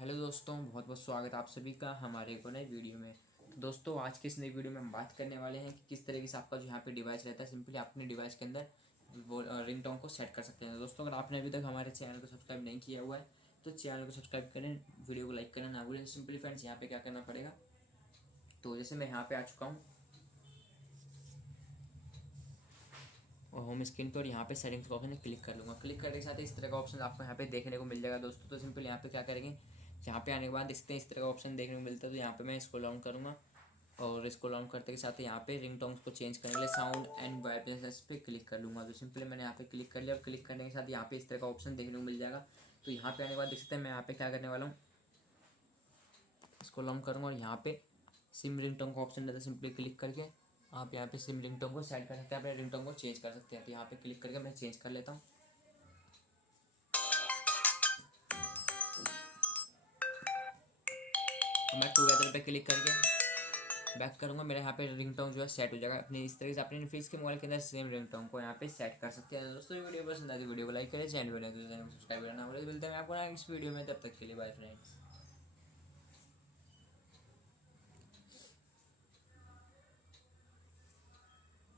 Hello दोस्तों, बहुत बहुत स्वागत है आप सभी का हमारे को नए वीडियो में। दोस्तों, आज के इस नई वीडियो में हम बात करने वाले हैं कि किस तरीके से आपका जो यहाँ पे डिवाइस रहता है, सिंपली अपने डिवाइस के अंदर वो रिंगटोन को सेट कर सकते हैं। दोस्तों, अगर आपने अभी तक हमारे चैनल को सब्सक्राइब नहीं किया हुआ है तो चैनल को सब्सक्राइब करें, वीडियो को लाइक करना ना भूलें। सिंपली फ्रेंड्स, यहाँ पे क्या करना पड़ेगा, तो जैसे मैं यहाँ पे आ चुका हूँ और होम स्क्रीन पर, यहाँ पे सेटिंग्स का ऑप्शन क्लिक कर लूँगा। क्लिक करने के साथ इस तरह का ऑप्शन आपको यहाँ पे देखने को मिल जाएगा दोस्तों। तो सिंपल यहाँ पे क्या करेंगे, यहाँ पे आने के बाद देखते हैं इस तरह का ऑप्शन देखने को मिलता है। तो यहाँ पे मैं स्क्रॉल डाउन करूँगा और स्क्रॉल डाउन करते के साथ यहाँ पे रिंगटोन्स को चेंज करने के लिए साउंड एंड वाइब्रेशंस पे क्लिक कर लूँगा। तो सिंपली मैंने यहाँ पे क्लिक कर लिया और क्लिक करने के साथ यहाँ पे इस तरह का ऑप्शन देखने को मिल जाएगा। तो यहाँ पे आने के बाद देख सकते हैं मैं यहाँ पे क्या करने वाला हूँ, स्क्रॉल डाउन करूँगा और यहाँ पे सिम रिंगटोन का ऑप्शन रहता है। सिंपली क्लिक करके आप यहाँ पे सिम रिंगटोन को सेट कर सकते हैं, अपने रिंगटोन को चेंज कर सकते हैं। तो यहाँ पे क्लिक करके मैं चेंज कर लेता हूँ। मैं टुगेदर पे क्लिक करके बैक करूँगा, मेरे यहाँ पे रिंगटोन जो है सेट हो जाएगा। अपने इस तरीके से अपने फेस के मोबाइल के अंदर सेम रिंगटोन को यहाँ पे सेट कर सकते हैं। दोस्तों, ये वीडियो पसंद आती है वीडियो को लाइक करें, चैनल को सब्सक्राइब करना। मिलते हैं आपको नेक्स्ट वीडियो में, तब तक के लिए बाय फ्रेंड्स।